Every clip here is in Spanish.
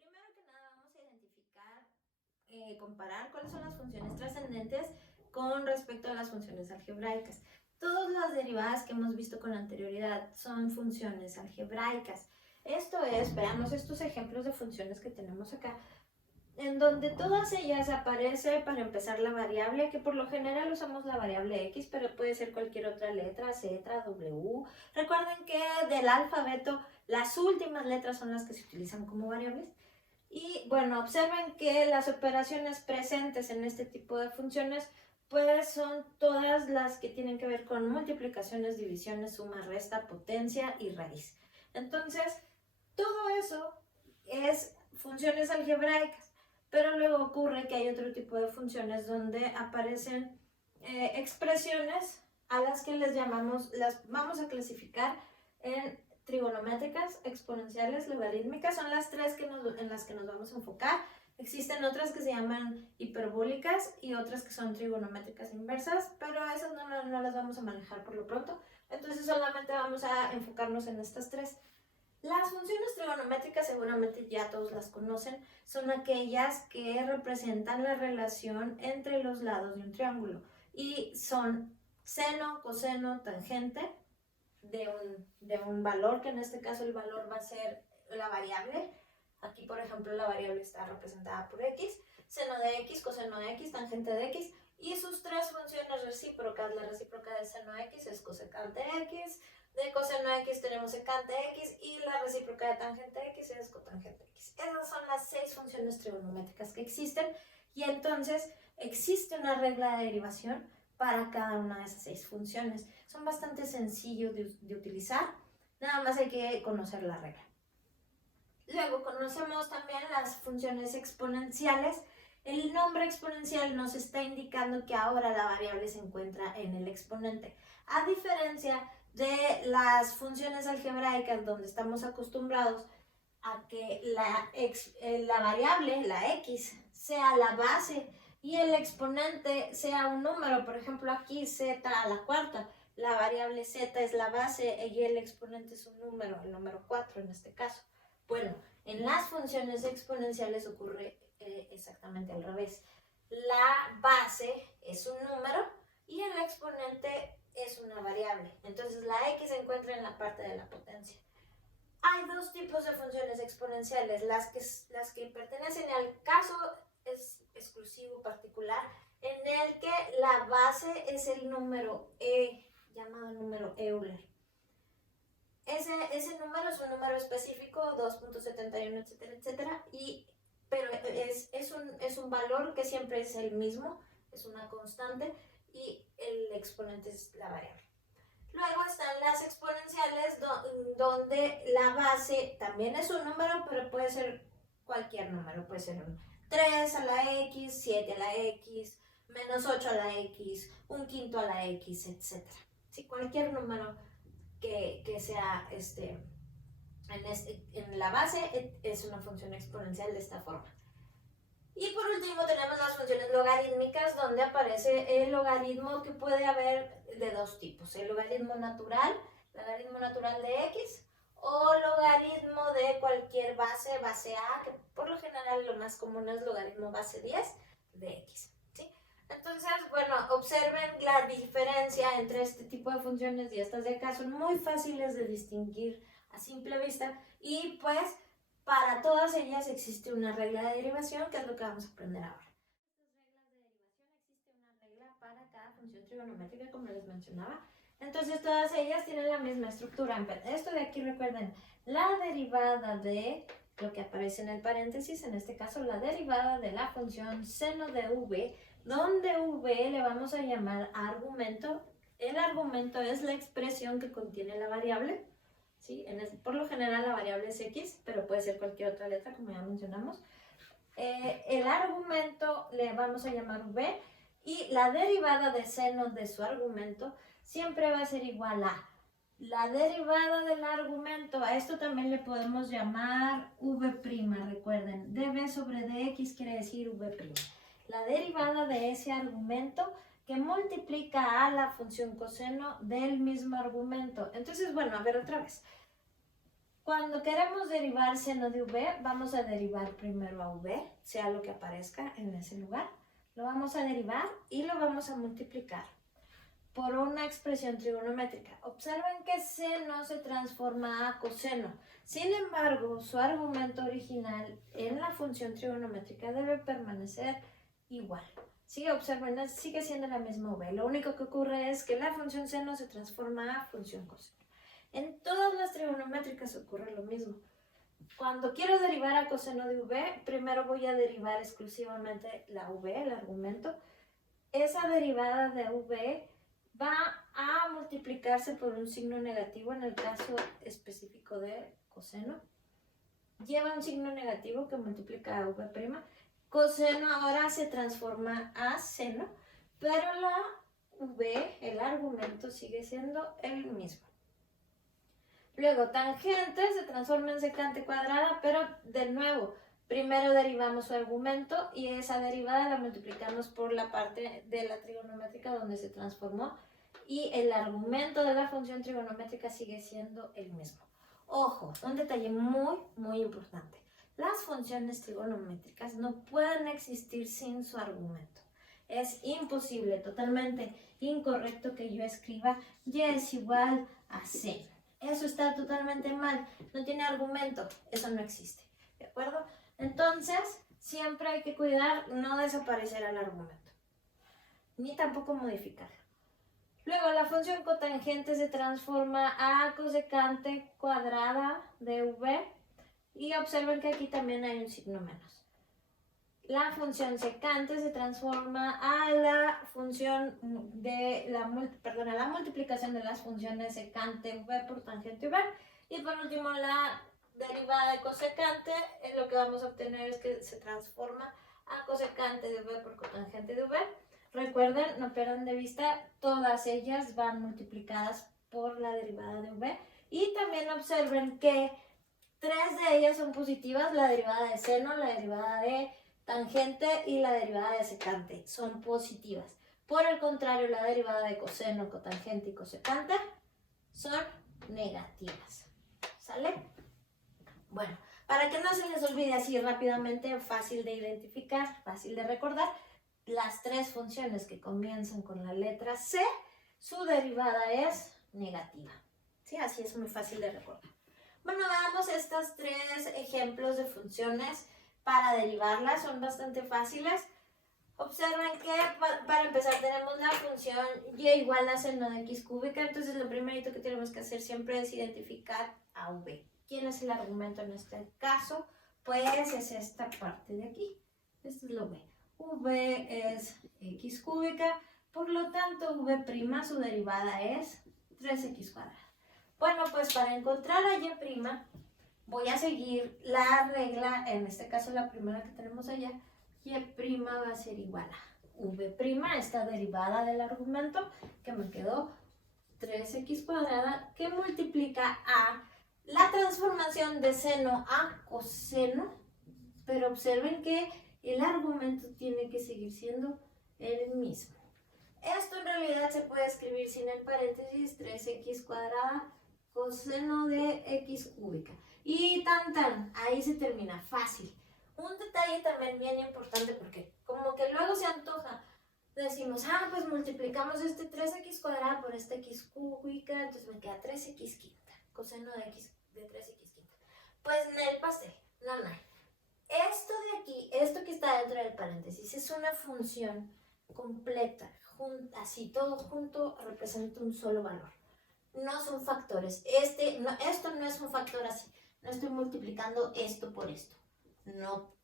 Primero que nada vamos a identificar, comparar cuáles son las funciones trascendentes con respecto a las funciones algebraicas. Todas las derivadas que hemos visto con anterioridad son funciones algebraicas. Esto es, veamos estos ejemplos de funciones que tenemos acá, en donde todas ellas aparece para empezar la variable, que por lo general usamos la variable x, pero puede ser cualquier otra letra, z, w. Recuerden que del alfabeto las últimas letras son las que se utilizan como variables. Y bueno, observen que las operaciones presentes en este tipo de funciones pues son todas las que tienen que ver con multiplicaciones, divisiones, suma, resta, potencia y raíz. Entonces, todo eso es funciones algebraicas, pero luego ocurre que hay otro tipo de funciones donde aparecen expresiones a las que les llamamos, las vamos a clasificar en trigonométricas, exponenciales, logarítmicas. Son las tres en las que nos vamos a enfocar. Existen otras que se llaman hiperbólicas y otras que son trigonométricas inversas, pero esas no las vamos a manejar por lo pronto. Entonces solamente vamos a enfocarnos en estas tres. Las funciones trigonométricas seguramente ya todos las conocen, son aquellas que representan la relación entre los lados de un triángulo y son seno, coseno, tangente de un valor, que en este caso el valor va a ser la variable. Aquí, por ejemplo, la variable está representada por x, seno de x, coseno de x, tangente de x, y sus tres funciones recíprocas. La recíproca de seno de x es cosecante de x, de coseno de x tenemos secante de x, y la recíproca de tangente de x es cotangente de x. Esas son las 6 funciones trigonométricas que existen, y entonces existe una regla de derivación para cada una de esas 6 funciones. Son bastante sencillos de utilizar, nada más hay que conocer la regla. Luego conocemos también las funciones exponenciales. El nombre exponencial nos está indicando que ahora la variable se encuentra en el exponente. A diferencia de las funciones algebraicas, donde estamos acostumbrados a que la variable, la x, sea la base y el exponente sea un número. Por ejemplo, aquí z a la cuarta, la variable z es la base y el exponente es un número, el número 4 en este caso. Bueno, en las funciones exponenciales ocurre exactamente al revés. La base es un número y el exponente es una variable. Entonces la x se encuentra en la parte de la potencia. Hay dos tipos de funciones exponenciales, las que pertenecen al caso exclusivo particular en el que la base es el número e, llamado número Euler. Ese número es un número específico, 2.71, etcétera, etcétera, pero es un valor que siempre es el mismo, es una constante, y el exponente es la variable. Luego están las exponenciales donde la base también es un número, pero puede ser cualquier número. Puede ser un 3 a la x, 7 a la x, menos 8 a la x, un quinto a la x, etc. ¿Sí? Cualquier número que sea en la base es una función exponencial de esta forma. Y por último tenemos las funciones logarítmicas, donde aparece el logaritmo, que puede haber de dos tipos: el logaritmo natural de x, o logaritmo de cualquier base a, que por lo general lo más común es logaritmo base 10 de x. ¿Sí? Entonces, bueno, observen la diferencia entre este tipo de funciones y estas de acá. Son muy fáciles de distinguir a simple vista, y pues para todas ellas existe una regla de derivación, que es lo que vamos a aprender ahora. Estas reglas de derivación, existe una regla para cada función trigonométrica, como les mencionaba. Entonces todas ellas tienen la misma estructura. Esto de aquí, recuerden, la derivada de lo que aparece en el paréntesis, en este caso la derivada de la función seno de v, donde v le vamos a llamar argumento. El argumento es la expresión que contiene la variable. ¿Sí? Por lo general la variable es x, pero puede ser cualquier otra letra, como ya mencionamos. El argumento le vamos a llamar v, y la derivada de seno de su argumento siempre va a ser igual a la derivada del argumento. A esto también le podemos llamar v', recuerden, dv sobre dx quiere decir v'. La derivada de ese argumento que multiplica a la función coseno del mismo argumento. Entonces, bueno, a ver otra vez. Cuando queremos derivar seno de v, vamos a derivar primero a v, sea lo que aparezca en ese lugar. Lo vamos a derivar y lo vamos a multiplicar por una expresión trigonométrica. Observen que seno se transforma a coseno. Sin embargo, su argumento original en la función trigonométrica debe permanecer igual. Sí, observen, sigue siendo la misma v. Lo único que ocurre es que la función seno se transforma a función coseno. En todas las trigonométricas ocurre lo mismo. Cuando quiero derivar a coseno de v, primero voy a derivar exclusivamente la v, el argumento. Esa derivada de v va a multiplicarse por un signo negativo en el caso específico de coseno. Lleva un signo negativo que multiplica a v'. Coseno ahora se transforma a seno, pero la v, el argumento, sigue siendo el mismo. Luego, tangente se transforma en secante cuadrada, pero de nuevo, primero derivamos su argumento y esa derivada la multiplicamos por la parte de la trigonométrica donde se transformó y el argumento de la función trigonométrica sigue siendo el mismo. Ojo, un detalle muy importante. Las funciones trigonométricas no pueden existir sin su argumento. Es imposible, totalmente incorrecto que yo escriba y es igual a c. Eso está totalmente mal, no tiene argumento, eso no existe, ¿de acuerdo? Entonces, siempre hay que cuidar no desaparecer el argumento, ni tampoco modificarlo. Luego, la función cotangente se transforma a cosecante cuadrada de v y observen que aquí también hay un signo menos. La función secante se transforma a la función de la multiplicación de las funciones secante v por tangente v. Y por último, la derivada de cosecante, lo que vamos a obtener es que se transforma a cosecante de v por cotangente de v. Recuerden, no pierdan de vista, todas ellas van multiplicadas por la derivada de v. Y también observen que 3 de ellas son positivas, la derivada de seno, la derivada de tangente y la derivada de secante son positivas. Por el contrario, la derivada de coseno, cotangente y cosecante son negativas. ¿Sale? Bueno, para que no se les olvide así rápidamente, fácil de identificar, fácil de recordar, las 3 funciones que comienzan con la letra C, su derivada es negativa. ¿Sí? Así es muy fácil de recordar. Bueno, veamos estos 3 ejemplos de funciones para derivarlas, son bastante fáciles. Observen que para empezar tenemos la función y igual a seno de x cúbica, entonces lo primerito que tenemos que hacer siempre es identificar a v. ¿Quién es el argumento en este caso? Pues es esta parte de aquí, esto es lo v. V es x cúbica, por lo tanto v', su derivada es 3x cuadrada. Bueno, pues para encontrar a y', voy a seguir la regla, en este caso la primera que tenemos allá, y' va a ser igual a v', esta derivada del argumento, que me quedó 3x cuadrada, que multiplica a la transformación de seno a coseno, pero observen que el argumento tiene que seguir siendo el mismo. Esto en realidad se puede escribir sin el paréntesis, 3x cuadrada coseno de x cúbica. Y ahí se termina, fácil. Un detalle también bien importante porque como que luego se antoja, decimos, pues multiplicamos este 3x cuadrada por este x cúbica, entonces me queda 3x quinta, coseno de x de 3x quinta. Pues en el pastel, no. Esto de aquí, esto que está dentro del paréntesis, es una función completa, así todo junto representa un solo valor. No son factores. Esto no es un factor así. No estoy multiplicando esto por esto. No.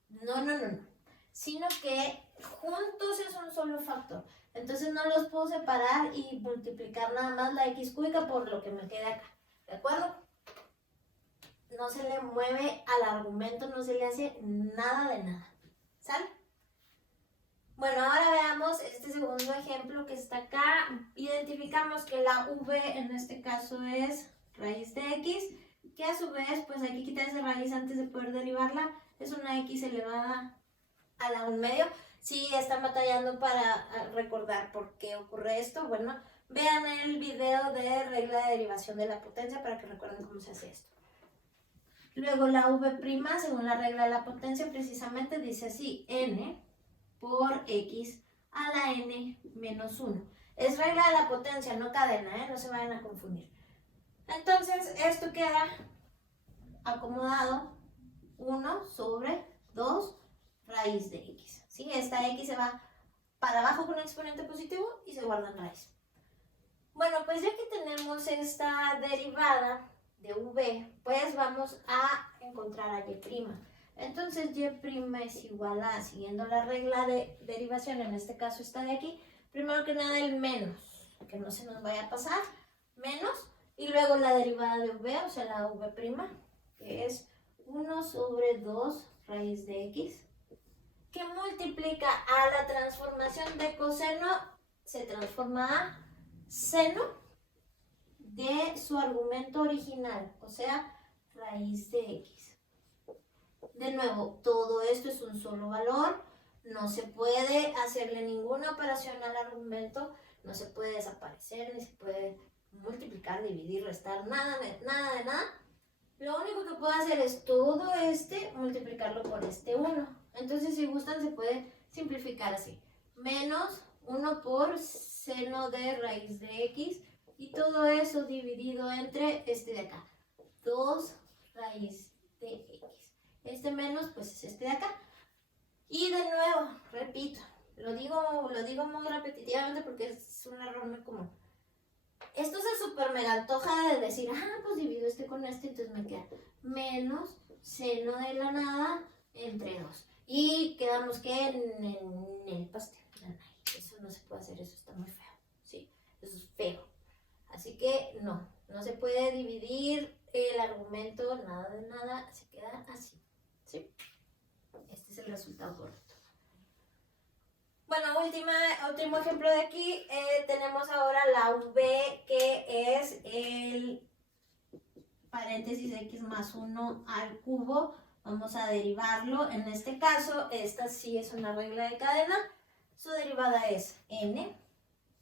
Sino que juntos es un solo factor. Entonces no los puedo separar y multiplicar nada más la x cúbica por lo que me quede acá. ¿De acuerdo? No se le mueve al argumento, no se le hace nada de nada. ¿Sale? Bueno, ahora veamos este segundo ejemplo que está acá. Identificamos que la v en este caso es raíz de x, que a su vez, pues hay que quitar esa raíz antes de poder derivarla. Es una x elevada a la 1/2. Si están batallando para recordar por qué ocurre esto, bueno, vean el video de regla de derivación de la potencia para que recuerden cómo se hace esto. Luego la v', según la regla de la potencia, precisamente dice así, n por x a la n menos 1. Es regla de la potencia, no cadena, no se vayan a confundir. Entonces, esto queda acomodado 1 sobre 2 raíz de x. ¿Sí? Esta x se va para abajo con un exponente positivo y se guarda en raíz. Bueno, pues ya que tenemos esta derivada de v, pues vamos a encontrar a y'. Entonces y' es igual a, siguiendo la regla de derivación, en este caso esta de aquí, primero que nada el menos, que no se nos vaya a pasar, menos, y luego la derivada de v, o sea la v', que es 1 sobre 2 raíz de x, que multiplica a la transformación de coseno, se transforma a seno de su argumento original, o sea, raíz de x. De nuevo, todo esto es un solo valor, no se puede hacerle ninguna operación al argumento, no se puede desaparecer, ni se puede multiplicar, dividir, restar, nada de nada. Lo único que puedo hacer es todo multiplicarlo por 1. Entonces, si gustan, se puede simplificar así. Menos 1 por seno de raíz de x, y todo eso dividido entre de acá, 2 raíz de x. Menos, pues es de acá. Y de nuevo, repito, lo digo muy repetitivamente porque es un error muy común. Esto se super mega antoja de decir, pues divido con entonces me queda menos seno de la nada entre 2. Y quedamos que en el pastel. Eso no se puede hacer, eso está muy feo. Sí, eso es feo. Así que no se puede dividir el argumento, nada de nada, se queda así. ¿Sí? Este es el resultado correcto. Bueno, último ejemplo de aquí, tenemos ahora la v, que es el paréntesis x más 1 al cubo. Vamos a derivarlo. En este caso, esta sí es una regla de cadena. Su derivada es n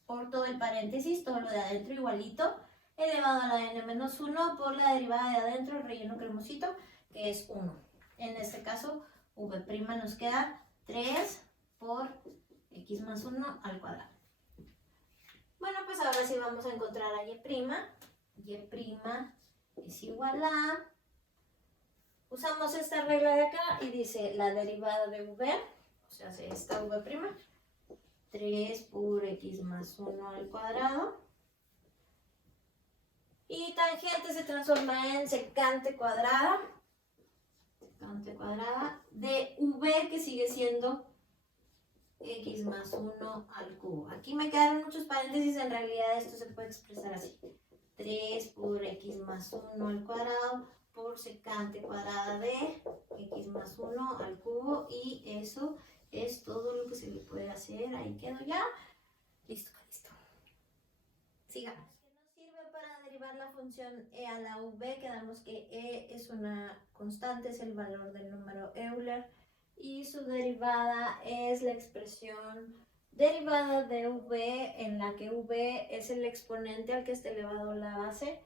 por todo el paréntesis, todo lo de adentro igualito, elevado a la n menos 1 por la derivada de adentro, el relleno cremosito, que es 1. En este caso, v' nos queda 3 por x más 1 al cuadrado. Bueno, pues ahora sí vamos a encontrar a y'. Y' es igual a... Usamos esta regla de acá y dice la derivada de v, o sea, esta v', 3 por x más 1 al cuadrado. Y tangente se transforma en secante cuadrada. Secante cuadrada de v, que sigue siendo x más 1 al cubo. Aquí me quedaron muchos paréntesis, en realidad esto se puede expresar así. 3 por x más 1 al cuadrado por secante cuadrada de x más 1 al cubo, y eso es todo lo que se le puede hacer. Ahí quedó ya. Listo. Sigamos. Nos sirve para derivar la función e a la v. Quedamos que e es una constante, es el valor del número Euler, y su derivada es la expresión derivada de v, en la que v es el exponente al que está elevado la base.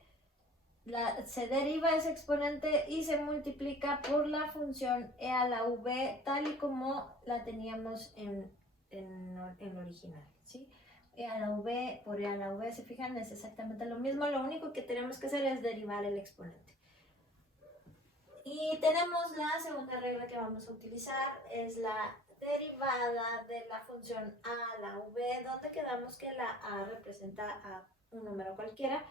Se deriva ese exponente y se multiplica por la función e a la v, tal y como la teníamos en el original, ¿sí? E a la v por e a la v, se fijan, es exactamente lo mismo, lo único que tenemos que hacer es derivar el exponente. Y tenemos la segunda regla que vamos a utilizar, es la derivada de la función a la v, donde quedamos que la a representa a un número cualquiera,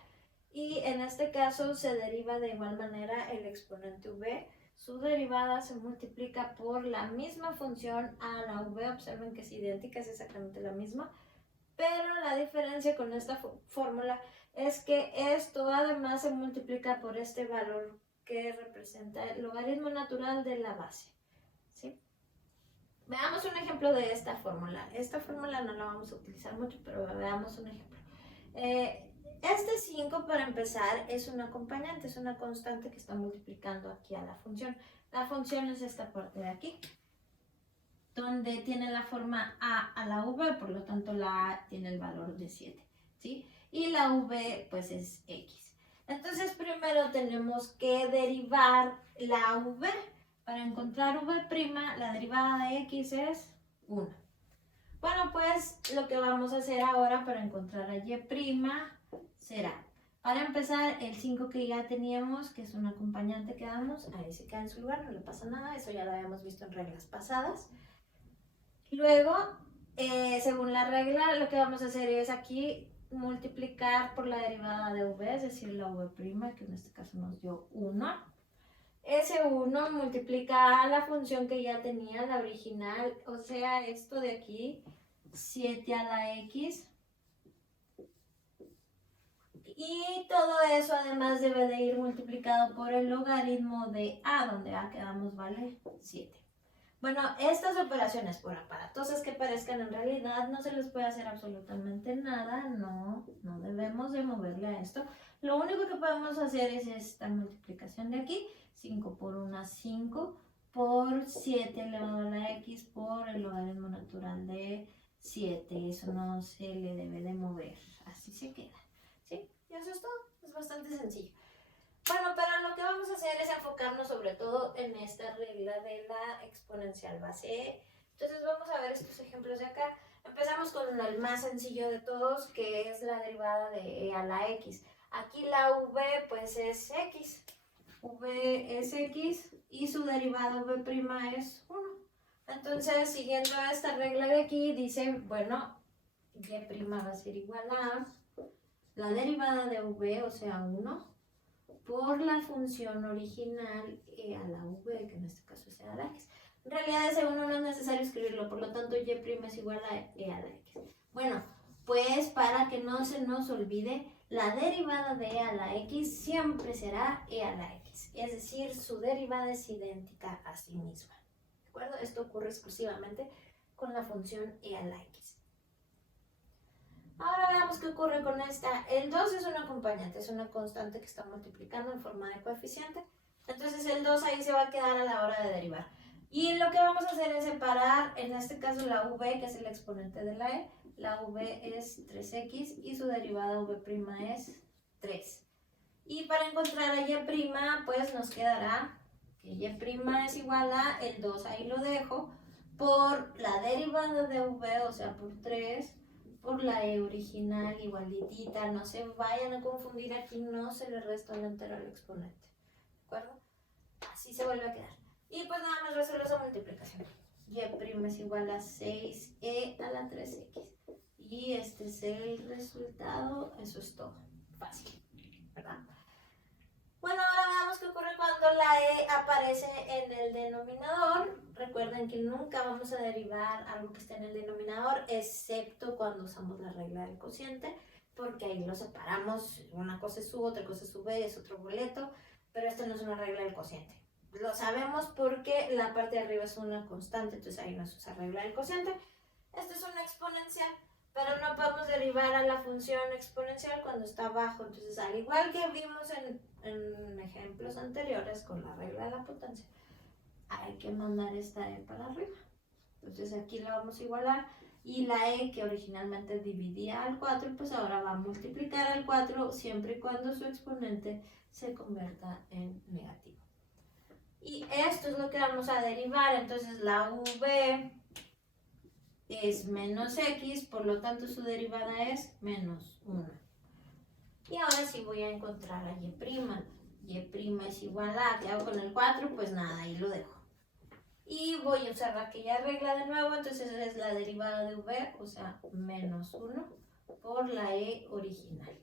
y en este caso se deriva de igual manera el exponente v. Su derivada se multiplica por la misma función a la v, observen que es idéntica, es exactamente la misma, pero la diferencia con esta fórmula es que esto además se multiplica por este valor que representa el logaritmo natural de la base, ¿sí? Veamos un ejemplo de esta fórmula. Esta fórmula no la vamos a utilizar mucho, pero veamos un ejemplo. Este 5, para empezar, es un acompañante, es una constante que está multiplicando aquí a la función. La función es esta parte de aquí, donde tiene la forma a la v, por lo tanto la a tiene el valor de 7, ¿sí? Y la v pues es x. Entonces primero tenemos que derivar la v. Para encontrar v', la derivada de x es 1. Bueno, pues lo que vamos a hacer ahora para encontrar a y' será, para empezar, el 5 que ya teníamos, que es un acompañante que damos, ahí se queda en su lugar, no le pasa nada, eso ya lo habíamos visto en reglas pasadas. Luego, según la regla, lo que vamos a hacer es aquí multiplicar por la derivada de v, es decir, la v', que en este caso nos dio 1. Ese 1 multiplica a la función que ya tenía, la original, o sea, esto de aquí, 7 a la x. Y todo eso además debe de ir multiplicado por el logaritmo de a, donde a quedamos vale 7. Bueno, estas operaciones, por aparatosas que parezcan, en realidad no se les puede hacer absolutamente nada, no debemos de moverle a esto. Lo único que podemos hacer es esta multiplicación de aquí, 5 por 1, 5, por 7 elevado a la x por el logaritmo natural de 7. Eso no se le debe de mover, así se queda, ¿sí? Y eso es todo, es bastante sencillo. Bueno, pero lo que vamos a hacer es enfocarnos sobre todo en esta regla de la exponencial base E. Entonces vamos a ver estos ejemplos de acá. Empezamos con el más sencillo de todos, que es la derivada de E a la X. Aquí la V pues es X. V es X y su derivada V' es 1. Entonces, siguiendo esta regla de aquí, dice, bueno, Y' va a ser igual a la derivada de V, o sea, 1, por la función original e a la v, que en este caso es e a la x. En realidad ese 1 no es necesario escribirlo, por lo tanto y' es igual a e a la x. Bueno, pues para que no se nos olvide, la derivada de e a la x siempre será e a la x, es decir, su derivada es idéntica a sí misma. ¿De acuerdo? Esto ocurre exclusivamente con la función e a la x. Ahora veamos qué ocurre con esta. El 2 es un acompañante, es una constante que está multiplicando en forma de coeficiente. Entonces el 2 ahí se va a quedar a la hora de derivar. Y lo que vamos a hacer es separar, en este caso la v, que es el exponente de la e. La v es 3x y su derivada v' es 3. Y para encontrar a y', pues nos quedará que y' es igual a el 2, ahí lo dejo, por la derivada de v, o sea, por 3, por la e original igualitita, no se vayan a confundir, aquí no se le resta un entero al exponente, ¿de acuerdo? Así se vuelve a quedar. Y pues nada más resuelvo esa multiplicación. Y' es igual a 6e a la 3x. Y este es el resultado, eso es todo. Fácil, ¿verdad? Bueno, ahora veamos qué ocurre cuando la e aparece en el denominador. Recuerden que nunca vamos a derivar algo que esté en el denominador, excepto cuando usamos la regla del cociente, porque ahí lo separamos. Una cosa es u, otra cosa es v, es otro boleto, pero esta no es una regla del cociente. Lo sabemos porque la parte de arriba es una constante, entonces ahí no se usa regla del cociente. Esto es una exponencial, pero no podemos derivar a la función exponencial cuando está abajo. Entonces, al igual que vimos en ejemplos anteriores con la regla de la potencia, hay que mandar esta e para arriba. Entonces aquí la vamos a igualar y la e que originalmente dividía al 4, pues ahora va a multiplicar al 4 siempre y cuando su exponente se convierta en negativo. Y esto es lo que vamos a derivar. Entonces la v es menos x, por lo tanto su derivada es menos 1. Y ahora sí voy a encontrar a y'. Y' es igual a, ¿qué hago con el 4? Pues nada, ahí lo dejo. Y voy a usar aquella regla de nuevo, entonces es la derivada de v, o sea, menos 1 por la e original.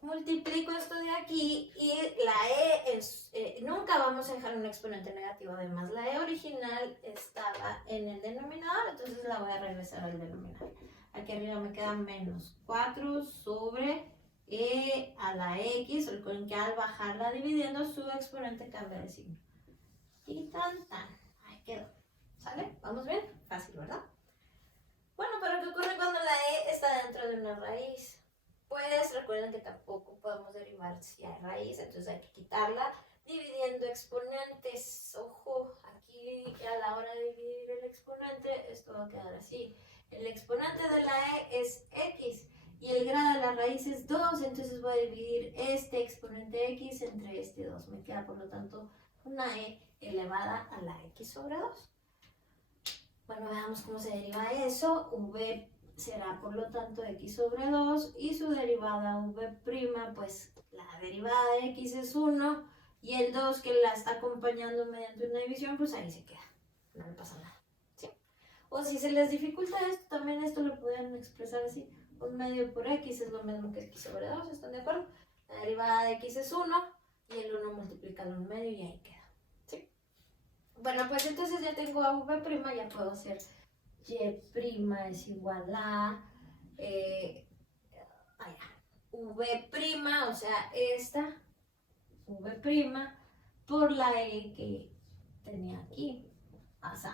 Multiplico esto de aquí y la e es, nunca vamos a dejar un exponente negativo, además la e original estaba en el denominador, entonces la voy a regresar al denominador. Aquí arriba me queda menos 4 sobre e a la x, recuerden que al bajarla dividiendo su exponente cambia de signo. Y tan tan, ahí quedó. ¿Sale? ¿Vamos bien? Fácil, ¿verdad? Bueno, pero ¿qué ocurre cuando la e está dentro de una raíz? Pues recuerden que tampoco podemos derivar si hay raíz, entonces hay que quitarla dividiendo exponentes. Ojo, aquí a la hora de dividir el exponente, esto va a quedar así. El exponente de la e es x y el grado de la raíz es 2, entonces voy a dividir este exponente x entre este 2. Me queda por lo tanto una e elevada a la x sobre 2. Bueno, veamos cómo se deriva eso. V será por lo tanto x sobre 2 y su derivada v', pues la derivada de x es 1 y el 2 que la está acompañando mediante una división, pues ahí se queda. No le pasa nada. ¿Sí? O si se les dificulta esto, también esto lo pueden expresar así. Un medio por x es lo mismo que x sobre 2, ¿están de acuerdo? La derivada de x es 1 y el 1 multiplicado un medio y ahí queda. ¿Sí? Bueno, pues entonces ya tengo a v', ya puedo hacer y' es igual a v', o sea, esta v' por la e que tenía aquí. Así.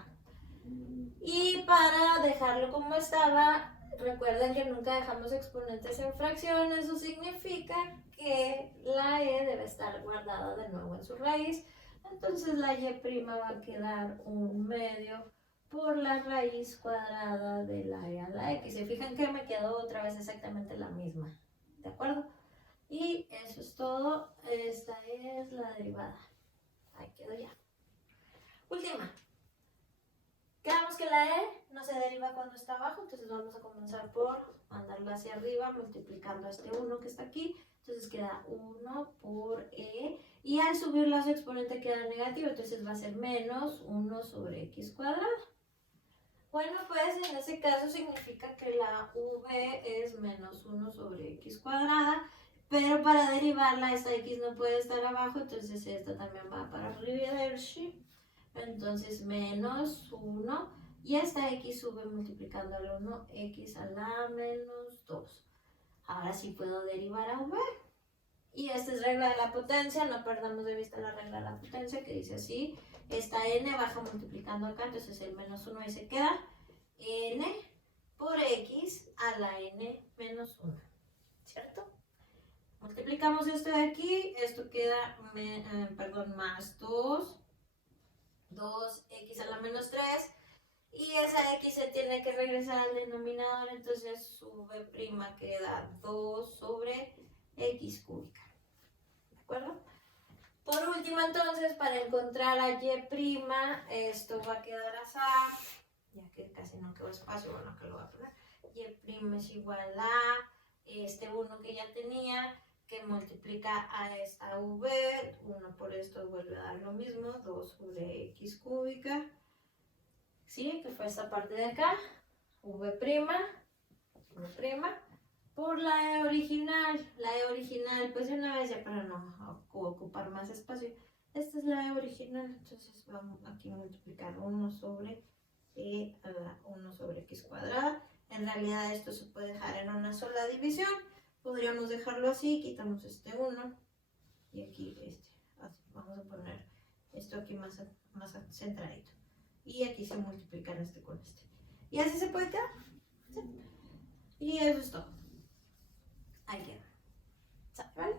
Y para dejarlo como estaba, recuerden que nunca dejamos exponentes en fracción. Eso significa que la e debe estar guardada de nuevo en su raíz. Entonces la y' va a quedar un medio por la raíz cuadrada de la e a la x. Se fijan que me quedó otra vez exactamente la misma. ¿De acuerdo? Y eso es todo. Esta es la derivada. Ahí quedó ya. Última. Quedamos que la e no se deriva cuando está abajo, entonces vamos a comenzar por mandarla hacia arriba multiplicando a este 1 que está aquí. Entonces queda 1 por e y al subirla su exponente queda negativo, entonces va a ser menos 1 sobre x cuadrado. Bueno, pues en ese caso significa que la v es menos 1 sobre x cuadrada, pero para derivarla esta x no puede estar abajo, entonces esta también va para arriba. Entonces menos 1 y esta x sube multiplicando al 1, x a la menos 2. Ahora sí puedo derivar a v. Y esta es regla de la potencia, no perdamos de vista la regla de la potencia que dice así. Esta n baja multiplicando acá, entonces el menos 1 ahí se queda. N por x a la n menos 1, ¿cierto? Multiplicamos esto de aquí, esto queda, más 2x a la menos 3 y esa x se tiene que regresar al denominador, entonces su v' queda 2 sobre x cúbica. ¿De acuerdo? Por último, entonces, para encontrar a y', esto va a quedar así, ya que casi no quedó espacio, bueno, que lo voy a poner. Y' es igual a este 1 que ya tenía, que multiplica a esta v, 1 por esto vuelve a dar lo mismo, 2 sobre x cúbica, ¿sí? Que fue esta parte de acá, v', por la e original. La e original, pues de una vez ya para no ocupar más espacio, esta es la e original, entonces vamos aquí a multiplicar 1 sobre e a la 1 sobre x cuadrada. En realidad esto se puede dejar en una sola división. Podríamos dejarlo así, quitamos este 1 y aquí este. Así, vamos a poner esto aquí más centradito. Y aquí se multiplican este con este. Y así se puede quedar. ¿Sí? Y eso es todo. Ahí queda. ¿Vale?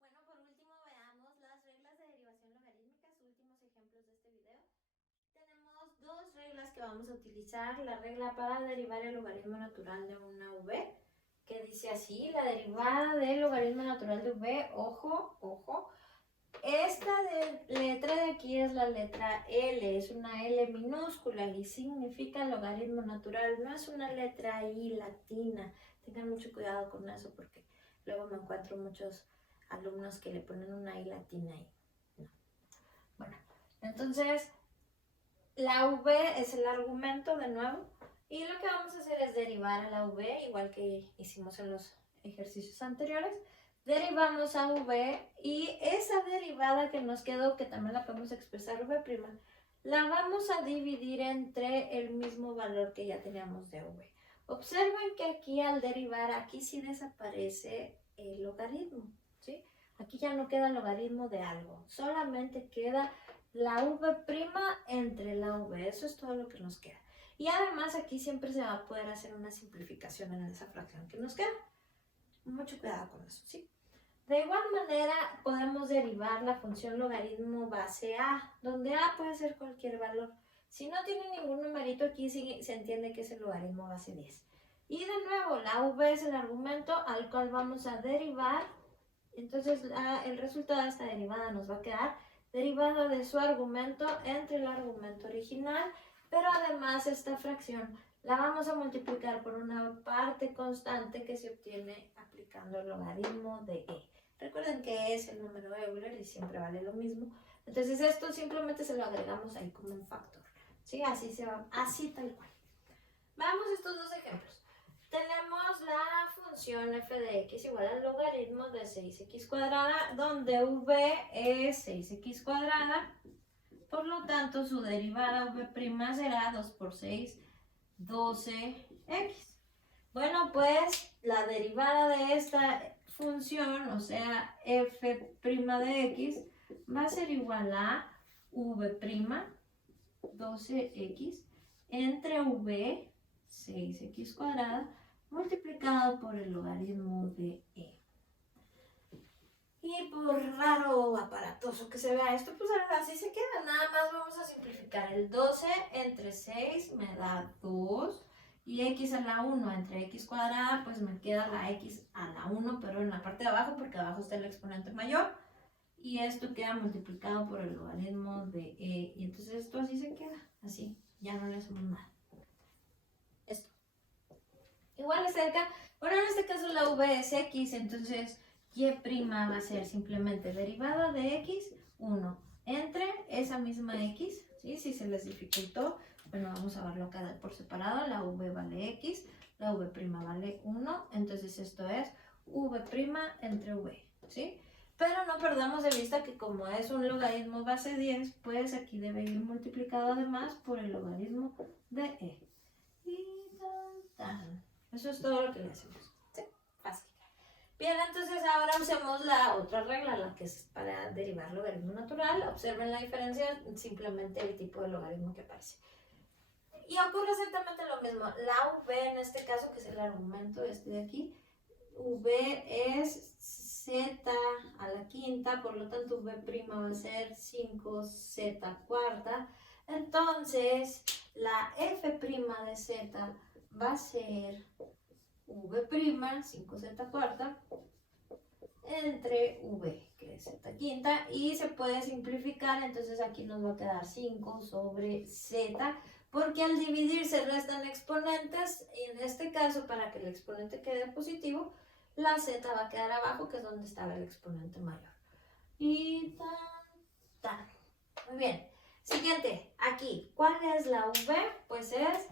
Bueno, por último veamos las reglas de derivación logarítmica, últimos ejemplos de este video. Tenemos dos reglas que vamos a utilizar. La regla para derivar el logaritmo natural de una v, que dice así: la derivada del logaritmo natural de v, ojo, esta letra de aquí es la letra L, es una L minúscula y significa logaritmo natural, no es una letra I latina. Tengan mucho cuidado con eso porque luego me encuentro muchos alumnos que le ponen una I latina ahí. No. Bueno, entonces la v es el argumento de nuevo y lo que vamos a hacer es derivar a la v, igual que hicimos en los ejercicios anteriores. Derivamos a v y esa derivada que nos quedó, que también la podemos expresar v', la vamos a dividir entre el mismo valor que ya teníamos de v. Observen que aquí al derivar, aquí sí desaparece el logaritmo, ¿sí? Aquí ya no queda logaritmo de algo, solamente queda la v' entre la v, eso es todo lo que nos queda. Y además aquí siempre se va a poder hacer una simplificación en esa fracción que nos queda. Mucho cuidado con eso, ¿sí? De igual manera podemos derivar la función logaritmo base a, donde a puede ser cualquier valor. Si no tiene ningún numerito aquí, se entiende que es el logaritmo base 10. Y de nuevo, la v es el argumento al cual vamos a derivar. Entonces el resultado de esta derivada nos va a quedar derivada de su argumento entre el argumento original, pero además esta fracción la vamos a multiplicar por una parte constante que se obtiene aplicando el logaritmo de e. Recuerden que es el número Euler y siempre vale lo mismo. Entonces esto simplemente se lo agregamos ahí como un factor. ¿Sí? Así se va, así tal cual. Veamos estos dos ejemplos. Tenemos la función f de x igual al logaritmo de 6x cuadrada, donde v es 6x cuadrada. Por lo tanto, su derivada v' será 2 por 6, 12x. Bueno, pues la derivada de esta función, o sea, f' de x, va a ser igual a v', 12x, entre v, 6x cuadrada, multiplicado por el logaritmo de e. Y por raro o aparatoso que se vea esto, pues así se queda. Nada más vamos a simplificar. El 12 entre 6 me da 2. Y x a la 1 entre x cuadrada, pues me queda la x a la 1, pero en la parte de abajo, porque abajo está el exponente mayor. Y esto queda multiplicado por el logaritmo de e. Y entonces esto así se queda. Así, ya no le hacemos nada. Esto. Igual es cerca. Bueno, en este caso la v es x, entonces y' va a ser simplemente derivada de x, 1, entre esa misma x, ¿sí? Si se les dificultó, bueno, vamos a verlo acá por separado. La v vale x, la v' vale 1, entonces esto es v' entre v, ¿sí? Pero no perdamos de vista que como es un logaritmo base 10, pues aquí debe ir multiplicado además por el logaritmo de e. Y tan. Eso es todo lo que le hacemos. ¿Sí? Fácil. Bien, entonces ahora usemos la otra regla, la que es para derivar logaritmo natural. Observen la diferencia, simplemente el tipo de logaritmo que aparece. Y ocurre exactamente lo mismo. La v en este caso, que es el argumento este de aquí, v es z a la quinta, por lo tanto v' va a ser 5z cuarta. Entonces, la f' de z va a ser v', 5z cuarta, entre v, que es z quinta, y se puede simplificar, entonces aquí nos va a quedar 5 sobre z, porque al dividir se restan exponentes, y en este caso, para que el exponente quede positivo, la z va a quedar abajo, que es donde estaba el exponente mayor. Y tan. Muy bien. Siguiente, aquí, ¿cuál es la v? Pues es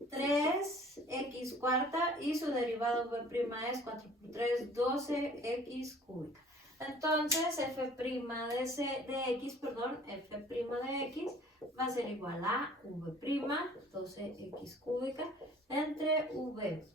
3x cuarta y su derivado v' es 4 por 3, 12x cúbica. Entonces f' de x va a ser igual a v', 12x cúbica, entre v.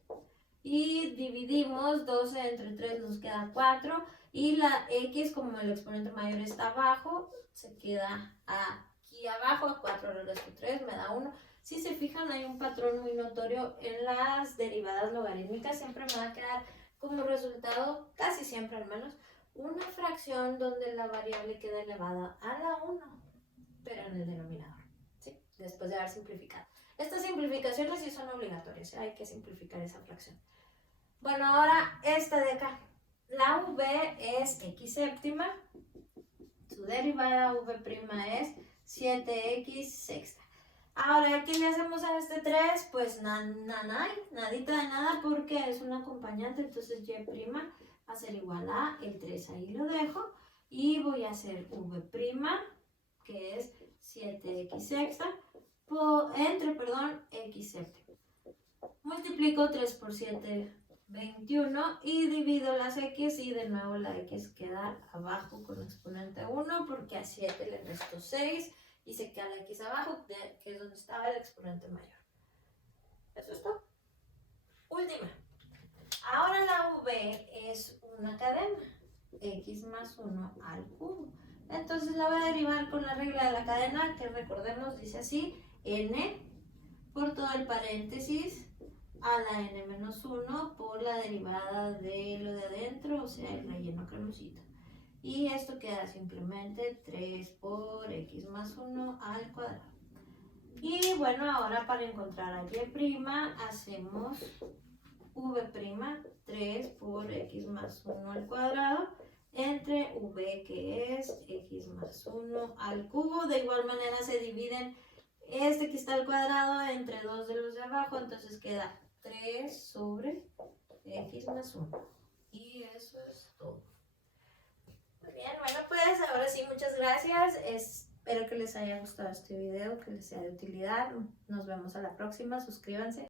Y dividimos 12 entre 3, nos queda 4. Y la x, como el exponente mayor está abajo, se queda aquí abajo, a 4 le resto 3, me da 1. Si se fijan, hay un patrón muy notorio en las derivadas logarítmicas. Siempre me va a quedar como resultado, casi siempre al menos, una fracción donde la variable queda elevada a la 1, pero en el denominador, ¿sí? Después de haber simplificado. Estas simplificaciones sí son obligatorias, ¿sí? Hay que simplificar esa fracción. Bueno, ahora esta de acá. La v es x séptima, su derivada v' es 7x sexta. Ahora, ¿qué le hacemos a este 3? Pues nadita de nada, porque es un acompañante, entonces y' va a ser igual a el 3, ahí lo dejo, y voy a hacer v', que es 7x sexta, entre x séptima. Multiplico 3 por 7, 21, y divido las x, y de nuevo la x queda abajo con exponente 1, porque a 7 le resto 6, y se queda la x abajo, que es donde estaba el exponente mayor. Eso es todo. Última. Ahora la v es una cadena, x más 1 al cubo. Entonces la voy a derivar con la regla de la cadena, que recordemos dice así: n por todo el paréntesis a la n menos 1 por la derivada de lo de adentro, o sea, el relleno cremosito. Y esto queda simplemente 3 por x más 1 al cuadrado. Y bueno, ahora para encontrar a y' hacemos v', 3 por x más 1 al cuadrado, entre v, que es x más 1 al cubo. De igual manera se dividen este que está al cuadrado entre dos de los de abajo, entonces queda 3 sobre x más 1. Y eso es todo. Muy bien, bueno, pues ahora sí, muchas gracias. Espero que les haya gustado este video, que les sea de utilidad. Nos vemos a la próxima. Suscríbanse.